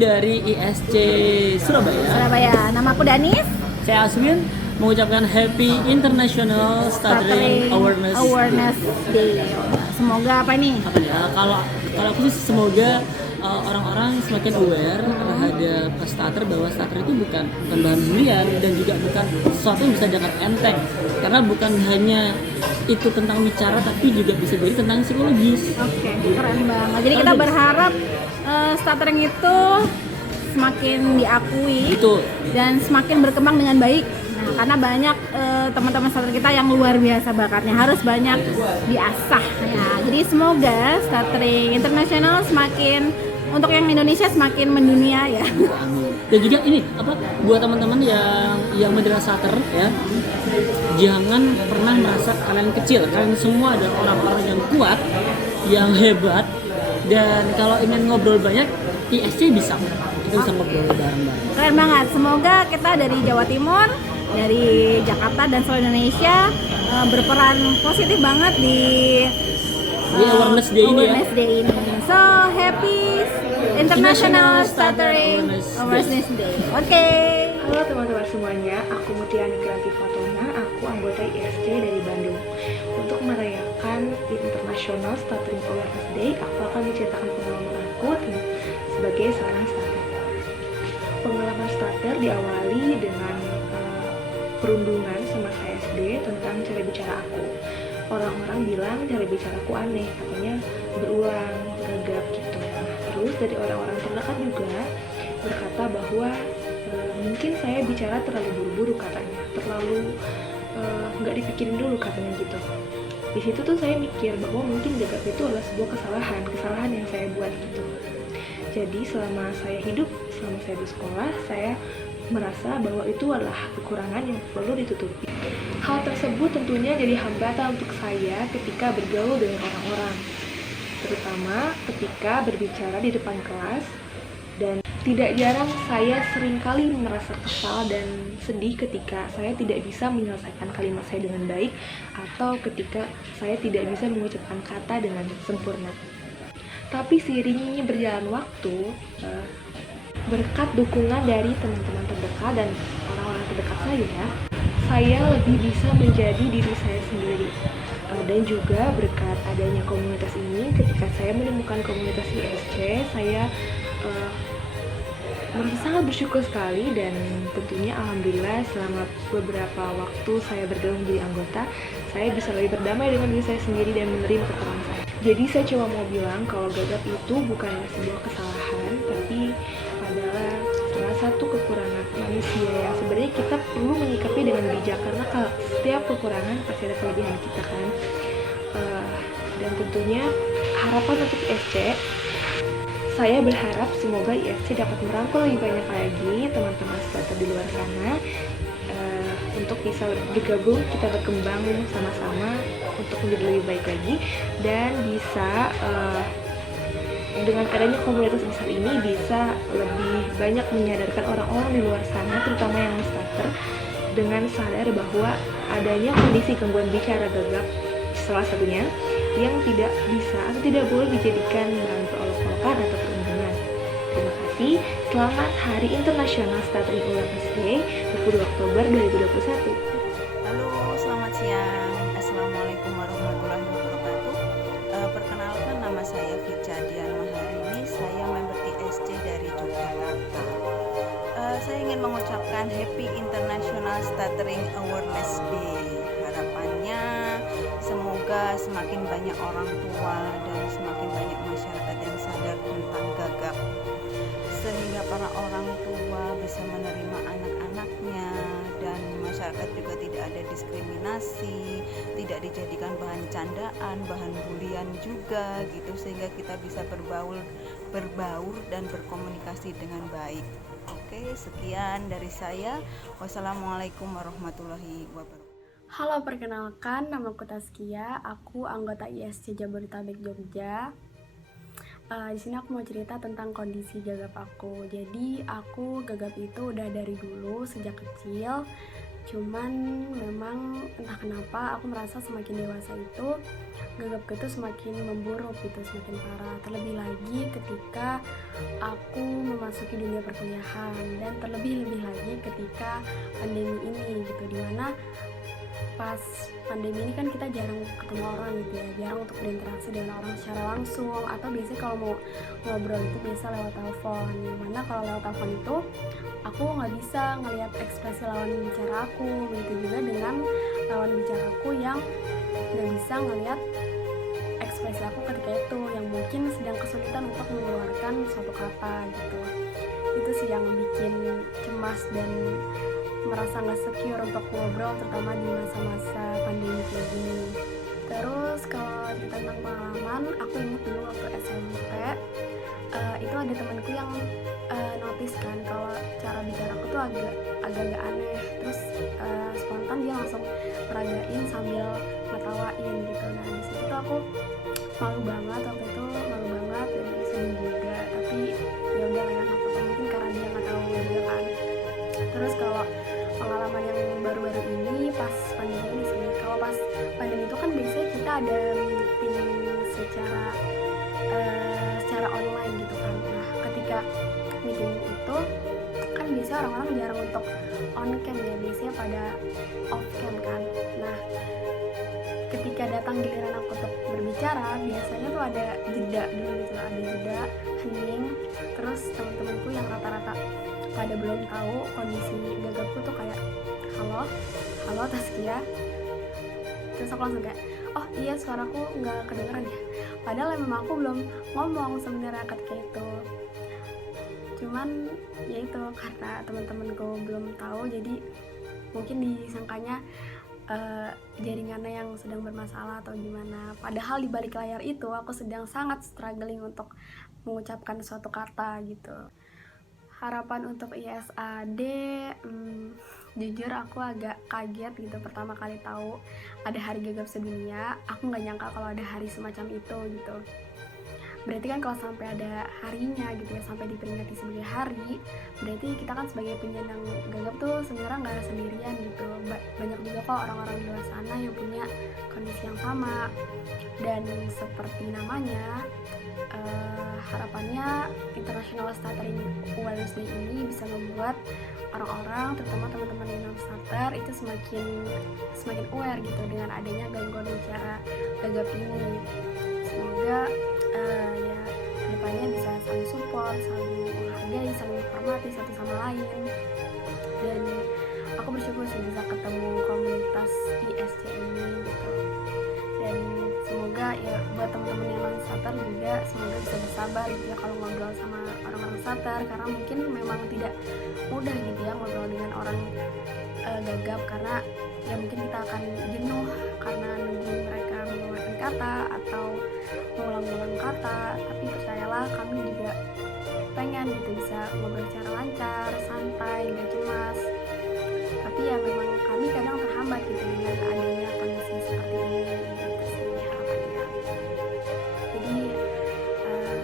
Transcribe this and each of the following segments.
dari ISC Surabaya. Nama aku Danis. Saya Aswin, mengucapkan Happy International Stuttering Awareness Day. Semoga apa nih? Apa ya? Kalau aku sih semoga orang-orang semakin aware terhadap stutter, bahwa stutter itu bukan bahan bulian dan juga bukan sesuatu yang bisa dianggap enteng, karena bukan hanya itu tentang bicara tapi juga bisa jadi tentang psikologis. Oke, keren banget. Jadi kita berharap stuttering itu semakin diakui. Betul. Dan semakin berkembang dengan baik. Nah, karena banyak teman-teman stutter kita yang luar biasa bakatnya, harus banyak diasah ya. Jadi semoga stuttering internasional semakin, untuk yang Indonesia semakin mendunia ya. Dan juga ini buat teman-teman yang menderita stutter ya, jangan pernah merasa kalian kecil. Kalian semua adalah orang-orang yang kuat, yang hebat, dan kalau ingin ngobrol banyak, ISC bisa. Kita bisa ngobrol bareng-bareng. Keren banget. Semoga kita dari Jawa Timur, dari Jakarta dan seluruh Indonesia berperan positif banget di Awareness Day ini ya. So happy International Stuttering Awareness Day. Oke. Halo teman-teman semuanya, aku Mutiani Kreatif Fatona, aku anggota ISC dari Bandung. Untuk merayakan International Stuttering Awareness Day, aku akan menceritakan pengalaman aku sebagai seorang stutter. Pengalaman stutter diawali dengan perundungan semasa SD tentang cara bicara aku. Orang-orang bilang cara bicaraku aneh, katanya berulang, gagap gitu. Terus dari orang-orang terdekat juga berkata bahwa mungkin saya bicara terlalu buru-buru katanya, terlalu nggak dipikirin dulu katanya gitu. Di situ tuh saya mikir bahwa mungkin gagap itu adalah sebuah kesalahan yang saya buat gitu. Jadi selama saya bersekolah, saya merasa bahwa itu adalah kekurangan yang perlu ditutupi. Hal tersebut tentunya jadi hambatan untuk saya ketika bergaul dengan orang-orang, terutama ketika berbicara di depan kelas. Dan tidak jarang saya seringkali merasa kesal dan sedih ketika saya tidak bisa menyelesaikan kalimat saya dengan baik, atau ketika saya tidak bisa mengucapkan kata dengan sempurna. Tapi seiringnya berjalan waktu, berkat dukungan dari teman-teman terdekat dan orang-orang terdekat saya lebih bisa menjadi diri saya sendiri. Dan juga berkat adanya komunitas ini, ketika saya menemukan komunitas ISC, saya merasa sangat bersyukur sekali, dan tentunya alhamdulillah selama beberapa waktu saya bergabung menjadi anggota, saya bisa lebih berdamai dengan diri saya sendiri dan menerima kekurangan saya. Jadi saya cuma mau bilang kalau gagap itu bukanlah sebuah kesalahan, tapi adalah salah satu kekurangan manusia yang sebenarnya kita perlu menyikapi dengan bijak, karena setiap kekurangan pasti ada kelebihan kita kan. Dan tentunya harapan untuk ISC, saya berharap semoga ISC dapat merangkul lebih banyak lagi teman-teman stutter di luar sana, untuk bisa bergabung, kita berkembang sama-sama untuk menjadi lebih baik lagi, dan bisa dengan adanya komunitas besar ini bisa lebih banyak menyadarkan orang-orang di luar sana, terutama yang stutter, dengan sadar bahwa adanya kondisi gangguan bicara gagap salah satunya yang tidak bisa atau tidak boleh dijadikan bahan perolok-olokan atau perundungan. Terima kasih. Selamat Hari Internasional Stuttering Awareness Day 20 Oktober 2021. Halo, selamat siang. Assalamualaikum warahmatullahi wabarakatuh. Perkenalkan, nama saya Vica Dian Maharini. Saya member ISC dari Yogyakarta. Saya ingin mengucapkan Happy International Stuttering Awareness Day. Harapannya semoga semakin banyak orang tua dan semakin banyak masyarakat yang sadar tentang gagap, sehingga para orang tua bisa menerima anak-anaknya, dan masyarakat juga tidak ada diskriminasi, tidak dijadikan bahan candaan, bahan bulian juga gitu, sehingga kita bisa berbaur dan berkomunikasi dengan baik. Oke, sekian dari saya. Wassalamualaikum warahmatullahi wabarakatuh. Halo, perkenalkan, nama aku Taskia, aku anggota ISC Jabodetabek Jogja. Di sini aku mau cerita tentang kondisi gagap aku. Jadi aku gagap itu udah dari dulu, sejak kecil. Cuman memang entah kenapa aku merasa semakin dewasa itu gagapku itu semakin memburuk gitu, semakin parah. Terlebih lagi ketika aku memasuki dunia perkuliahan, dan terlebih-lebih lagi ketika pandemi ini gitu, dimana pas pandemi ini kan kita jarang ketemu orang gitu ya, jarang untuk berinteraksi dengan orang secara langsung, atau biasanya kalau mau ngobrol itu biasa lewat telepon, yang mana kalau lewat telepon itu aku nggak bisa ngelihat ekspresi lawan bicara aku, begitu juga dengan lawan bicara aku yang nggak bisa ngelihat ekspresi aku ketika itu, yang mungkin sedang kesulitan untuk mengeluarkan suatu kata gitu. Itu sih yang bikin cemas dan merasa nggak secure untuk ngobrol, terutama di masa-masa pandemi kayak gini. Terus kalau cerita tentang pengalaman, aku ingat dulu waktu SMP, itu ada temanku yang notice kan kalau cara bicara aku tuh agak-agak aneh. Terus spontan dia langsung peragain sambil ngetawain gitu. Nah di situ tuh aku malu banget waktu itu, malu banget dan sedih juga. Tapi ya udah lah ya, mungkin karena dia nggak tahu juga kan. Terus kalau pengalaman yang baru-baru ini pas pandemi ini sih, kalau pas pandemi itu kan biasanya kita ada meeting secara online gitu kan. Nah ketika meeting itu kan biasanya orang-orang jarang untuk on cam ya, biasanya pada off cam kan. Nah ketika datang giliran aku untuk berbicara, biasanya tuh ada jeda dulu gitu, ada jeda, hening. Terus teman-temanku yang rata-rata pada belum tahu kondisi gagapku tuh kayak halo Taskia. Terus aku langsung kayak, oh iya suaraku nggak kedengeran ya, padahal memang aku belum ngomong sebenarnya ketika itu. Cuman ya itu karena teman-temanku belum tahu, jadi mungkin disangkanya jaringannya yang sedang bermasalah atau gimana. Padahal di balik layar itu aku sedang sangat struggling untuk mengucapkan suatu kata gitu. Harapan untuk ISAD, jujur aku agak kaget gitu pertama kali tahu ada hari gagap sedunia. Aku nggak nyangka kalau ada hari semacam itu gitu. Berarti kan kalau sampai ada harinya gitu ya, sampai diperingati sebagai hari, berarti kita kan sebagai penyandang gagap tuh sebenarnya nggak sendirian gitu. Banyak juga kok orang-orang di luar sana yang punya kondisi yang sama. Dan seperti namanya, harapannya International Stuttering Awareness Day ini bisa membuat orang-orang, terutama teman-teman yang non-stutter, itu semakin aware gitu dengan adanya gangguan bicara gagap ini. Semoga ya kedepannya bisa saling support, saling menghargai, saling menghormati satu sama lain. Dan aku bersyukur sih bisa ketemu komunitas ISC ini gitu. Dan semoga ya buat teman-teman yang non-stutter juga semoga bisa bersabar gitu ya kalau ngobrol sama orang-orang stutter, karena mungkin memang tidak mudah gitu ya ngobrol dengan orang gagap, karena ya mungkin kita akan jenuh karena nunggu mereka mengeluarkan kata atau mengulang-ulang kata. Tapi percayalah, kami juga pengen gitu bisa ngobrol secara lancar, santai, gak cemas. Tapi ya memang kami kadang terhambat gitu dengan adanya kondisi seperti ini gitu sih harapannya. Jadi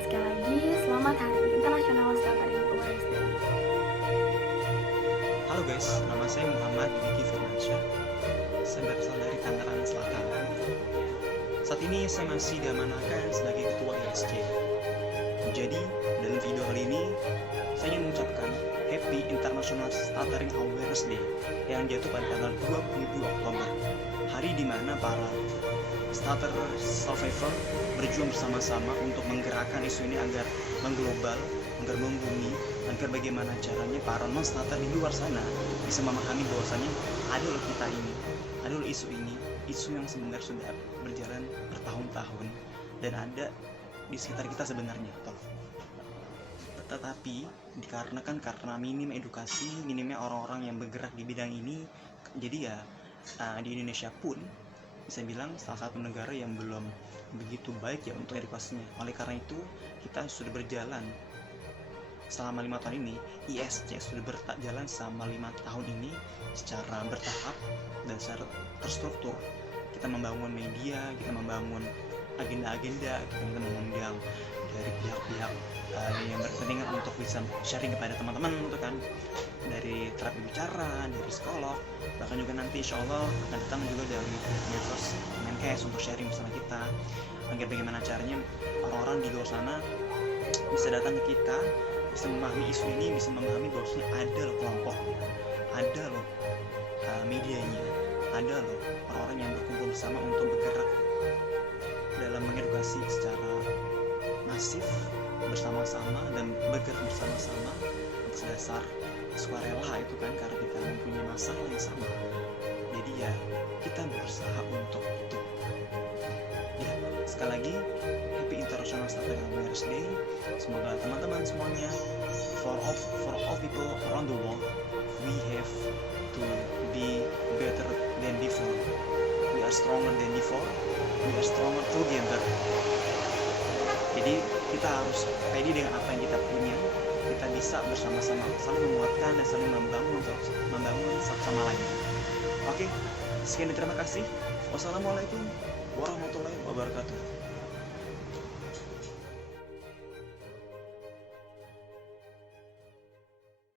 sekali lagi selamat Hari International Stuttering Awareness Day. Halo guys, nama saya Muhammad Diki Firmansyah. Saya berasal dari Tangerang Selatan. Saat ini saya masih diamanahkan sebagai ketua ISC. Jadi, dalam video kali ini saya ingin mengucapkan Happy International Stuttering Awareness Day yang jatuh pada tanggal 22 Oktober. Hari di mana para stutter survivor berjuang bersama-sama untuk menggerakkan isu ini agar mengglobal, agar membumi, agar bagaimana caranya para non-stutter di luar sana bisa memahami bahwasannya ada loh kita ini, ada loh isu ini, isu yang sebenarnya sudah berjalan bertahun-tahun dan ada di sekitar kita sebenarnya. Tetapi dikarenakan karena minim edukasi, minimnya orang-orang yang bergerak di bidang ini, jadi ya di Indonesia pun bisa bilang salah satu negara yang belum begitu baik ya untuk edukasinya. Oleh karena itu kita sudah berjalan selama 5 tahun ini, ISC sudah berjalan selama 5 tahun ini secara bertahap dan secara terstruktur. Kita membangun media, kita membangun agenda-agenda, kita mengundang dari pihak-pihak yang berkepentingan untuk bisa sharing kepada teman-teman gitu kan, dari dari terapi bicara, dari psikolog, bahkan juga nanti insya Allah akan datang juga dari Universitas Menkes untuk sharing bersama kita agar bagaimana caranya orang-orang di luar sana bisa datang ke kita, bisa memahami isu ini, bisa memahami bahwasanya ada loh kelompoknya, ada loh medianya, ada loh orang-orang yang berkumpul bersama untuk bergerak dalam mengedukasi secara masif bersama-sama dan bergerak bersama-sama atas dasar sukarela itu kan, karena kita mempunyai masalah yang sama. Jadi ya kita berusaha untuk itu. Ya, sekali lagi Happy International Stuttering Awareness Day. Semoga teman-teman semuanya, for all people around the world, we have to be better than before. We are stronger than before. We are stronger together. Jadi kita harus pede dengan apa yang kita punya. Kita bisa bersama-sama saling menguatkan dan saling membangun satu sama lain. Oke, sekian dan terima kasih. Wassalamualaikum warahmatullahi wabarakatuh.